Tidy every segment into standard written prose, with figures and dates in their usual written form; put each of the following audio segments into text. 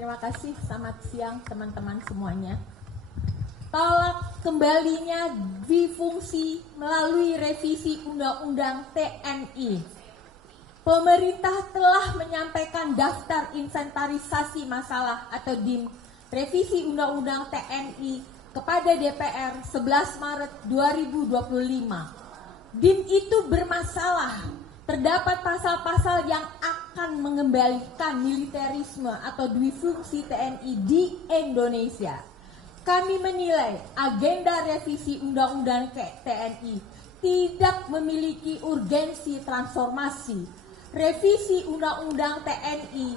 Terima kasih, selamat siang teman-teman semuanya. Tolak kembalinya dwifungsi melalui revisi Undang-Undang TNI. Pemerintah telah menyampaikan daftar inventarisasi masalah atau DIM revisi Undang-Undang TNI kepada DPR 11 Maret 2025. DIM itu bermasalah. Terdapat pasal-pasal yang akan mengembalikan militerisme atau dwifungsi TNI di Indonesia. Kami menilai agenda revisi Undang-Undang TNI tidak memiliki urgensi transformasi. Revisi Undang-Undang TNI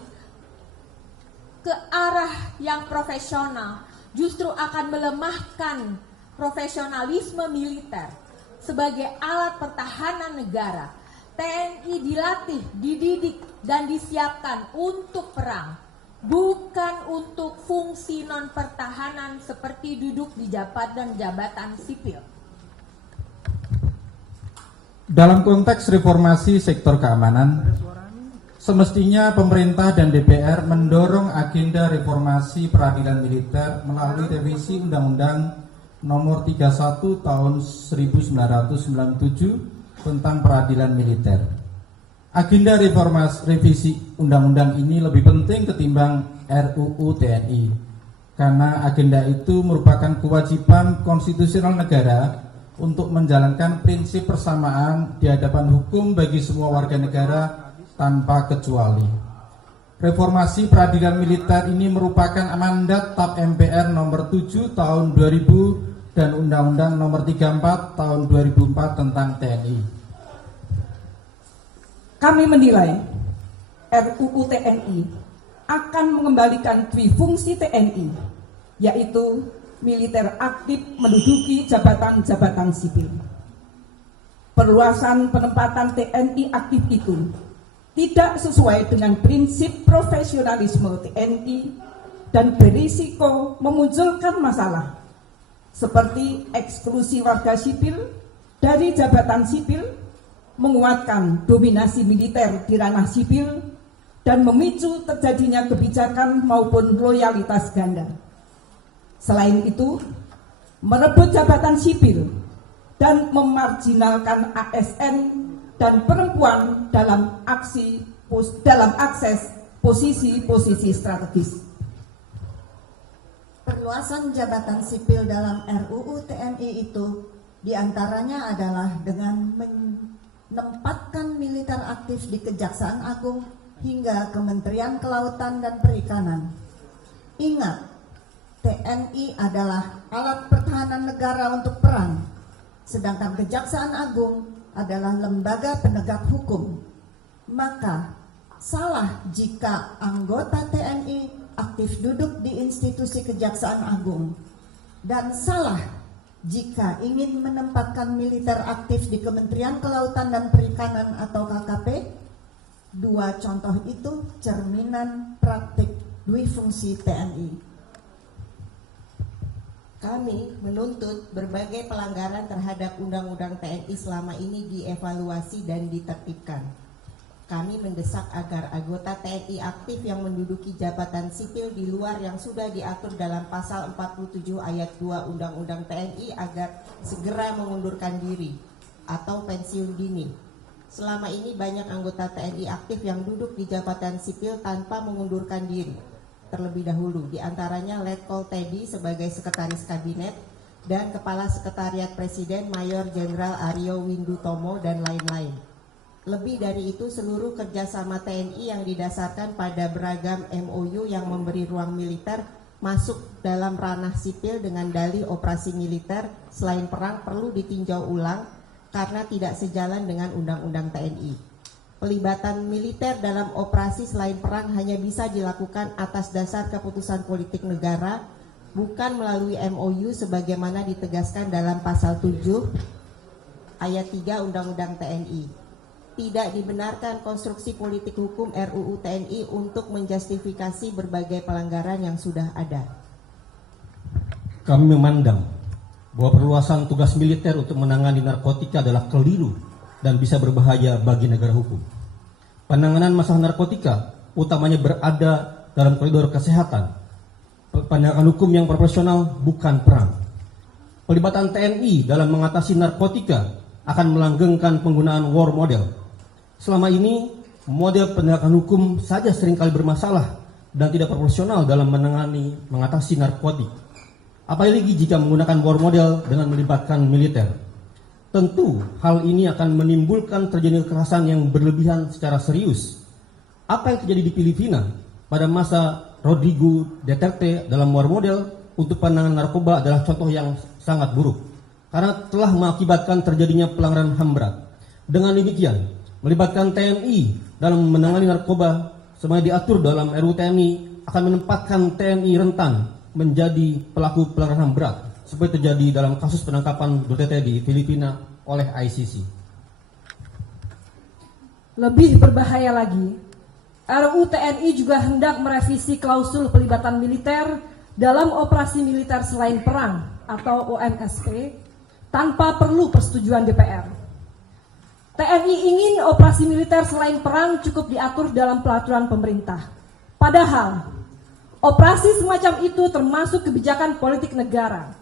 ke arah yang profesional justru akan melemahkan profesionalisme militer sebagai alat pertahanan negara. TNI dilatih, dididik, dan disiapkan untuk perang, bukan untuk fungsi non-pertahanan seperti duduk di jabatan sipil. Dalam konteks reformasi sektor keamanan, semestinya pemerintah dan DPR mendorong agenda reformasi peradilan militer melalui revisi Undang-Undang Nomor 31 Tahun 1997 tentang peradilan militer. Agenda revisi undang-undang ini lebih penting ketimbang RUU TNI karena agenda itu merupakan kewajiban konstitusional negara untuk menjalankan prinsip persamaan di hadapan hukum bagi semua warga negara tanpa kecuali. Reformasi peradilan militer ini merupakan mandat TAP MPR nomor 7 tahun 2000 dan Undang-Undang nomor 34 tahun 2004 tentang TNI. Kami menilai RUU TNI akan mengembalikan dwifungsi TNI, yaitu militer aktif menduduki jabatan-jabatan sipil. Perluasan penempatan TNI aktif itu tidak sesuai dengan prinsip profesionalisme TNI dan berisiko memunculkan masalah seperti eksklusi warga sipil dari jabatan sipil, menguatkan dominasi militer di ranah sipil, dan memicu terjadinya kebijakan maupun loyalitas ganda. Selain itu, merebut jabatan sipil dan memarginalkan ASN dan perempuan dalam akses posisi-posisi strategis. Perluasan jabatan sipil dalam RUU TNI itu diantaranya adalah dengan menempatkan militer aktif di Kejaksaan Agung hingga Kementerian Kelautan dan Perikanan. Ingat, TNI adalah alat pertahanan negara untuk perang, sedangkan Kejaksaan Agung adalah lembaga penegak hukum. Maka salah jika anggota TNI aktif duduk di institusi Kejaksaan Agung, dan salah jika ingin menempatkan militer aktif di Kementerian Kelautan dan Perikanan atau KKP. Dua contoh itu cerminan praktik dwifungsi TNI. Kami menuntut berbagai pelanggaran terhadap Undang-Undang TNI selama ini dievaluasi dan ditertibkan. Kami mendesak agar anggota TNI aktif yang menduduki jabatan sipil di luar yang sudah diatur dalam pasal 47 ayat 2 Undang-Undang TNI agar segera mengundurkan diri atau pensiun dini. Selama ini banyak anggota TNI aktif yang duduk di jabatan sipil tanpa mengundurkan diri terlebih dahulu, diantaranya Letkol Teddy sebagai Sekretaris Kabinet dan Kepala Sekretariat Presiden Mayor Jenderal Aryo Windutomo dan lain-lain. Lebih dari itu, seluruh kerjasama TNI yang didasarkan pada beragam MOU yang memberi ruang militer masuk dalam ranah sipil dengan dalih operasi militer selain perang perlu ditinjau ulang karena tidak sejalan dengan Undang-Undang TNI. Pelibatan militer dalam operasi selain perang hanya bisa dilakukan atas dasar keputusan politik negara, bukan melalui MOU sebagaimana ditegaskan dalam pasal 7 ayat 3 Undang-Undang TNI. Tidak dibenarkan konstruksi politik hukum RUU TNI untuk menjustifikasi berbagai pelanggaran yang sudah ada. Kami memandang bahwa perluasan tugas militer untuk menangani narkotika adalah keliru dan bisa berbahaya bagi negara hukum. Penanganan masalah narkotika utamanya berada dalam koridor kesehatan. Penegakan hukum yang proporsional bukan perang. Pelibatan TNI dalam mengatasi narkotika akan melanggengkan penggunaan war model. Selama ini, model penegakan hukum saja seringkali bermasalah dan tidak proporsional dalam mengatasi narkotik. Apalagi jika menggunakan war model dengan melibatkan militer. Tentu hal ini akan menimbulkan terjadi kekerasan yang berlebihan secara serius. Apa yang terjadi di Filipina pada masa Rodrigo Duterte dalam war model untuk penanganan narkoba adalah contoh yang sangat buruk karena telah mengakibatkan terjadinya pelanggaran HAM berat. Dengan demikian, melibatkan TNI dalam menangani narkoba semuanya diatur dalam RUU TNI akan menempatkan TNI rentan menjadi pelaku pelanggaran HAM berat seperti terjadi dalam kasus penangkapan Duterte di Filipina oleh ICC. Lebih berbahaya lagi, RUU TNI juga hendak merevisi klausul pelibatan militer dalam operasi militer selain perang atau OMSP tanpa perlu persetujuan DPR. TNI ingin operasi militer selain perang cukup diatur dalam peraturan pemerintah. Padahal operasi semacam itu termasuk kebijakan politik negara,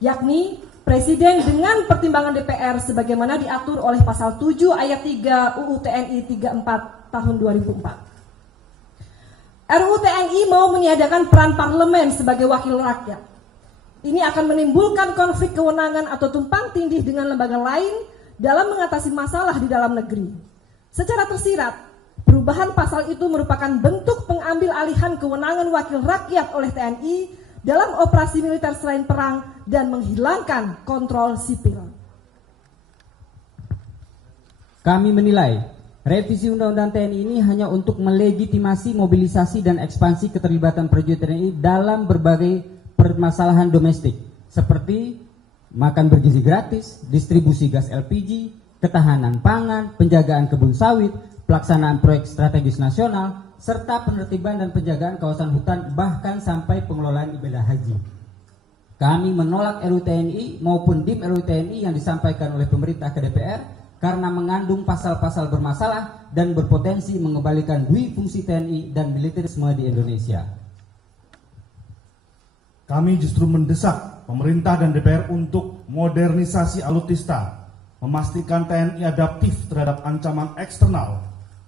yakni Presiden dengan pertimbangan DPR sebagaimana diatur oleh pasal 7 ayat 3 UU TNI 34 tahun 2004. RUU TNI mau meniadakan peran parlemen sebagai wakil rakyat. Ini akan menimbulkan konflik kewenangan atau tumpang tindih dengan lembaga lain dalam mengatasi masalah di dalam negeri. Secara tersirat, perubahan pasal itu merupakan bentuk pengambil alihan kewenangan wakil rakyat oleh TNI dalam operasi militer selain perang dan menghilangkan kontrol sipil. Kami menilai revisi Undang-Undang TNI ini hanya untuk melegitimasi mobilisasi dan ekspansi keterlibatan prajurit TNI dalam berbagai permasalahan domestik seperti makan bergizi gratis, distribusi gas LPG, ketahanan pangan, penjagaan kebun sawit, pelaksanaan proyek strategis nasional, serta penertiban dan penjagaan kawasan hutan bahkan sampai pengelolaan ibadah haji. Kami menolak RUU TNI maupun DIP RUU TNI yang disampaikan oleh pemerintah ke DPR karena mengandung pasal-pasal bermasalah dan berpotensi mengembalikan dui fungsi TNI dan militerisme di Indonesia. Kami justru mendesak pemerintah dan DPR untuk modernisasi alutsista, memastikan TNI adaptif terhadap ancaman eksternal,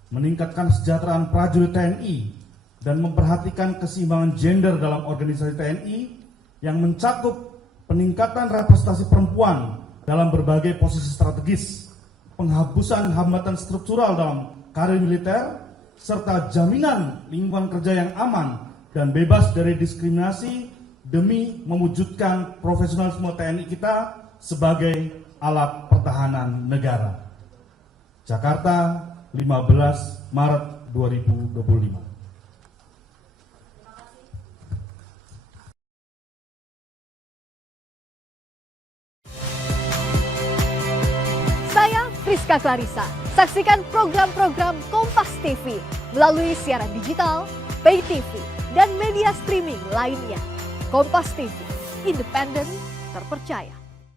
meningkatkan kesejahteraan prajurit TNI, dan memperhatikan keseimbangan gender dalam organisasi TNI yang mencakup peningkatan representasi perempuan dalam berbagai posisi strategis, penghapusan hambatan struktural dalam karir militer, serta jaminan lingkungan kerja yang aman dan bebas dari diskriminasi demi mewujudkan profesionalisme TNI kita sebagai alat pertahanan negara. Jakarta, 15 Maret 2025. Rizka Clarissa. Saksikan program-program Kompas TV melalui siaran digital, pay TV, dan media streaming lainnya. Kompas TV, independen, terpercaya.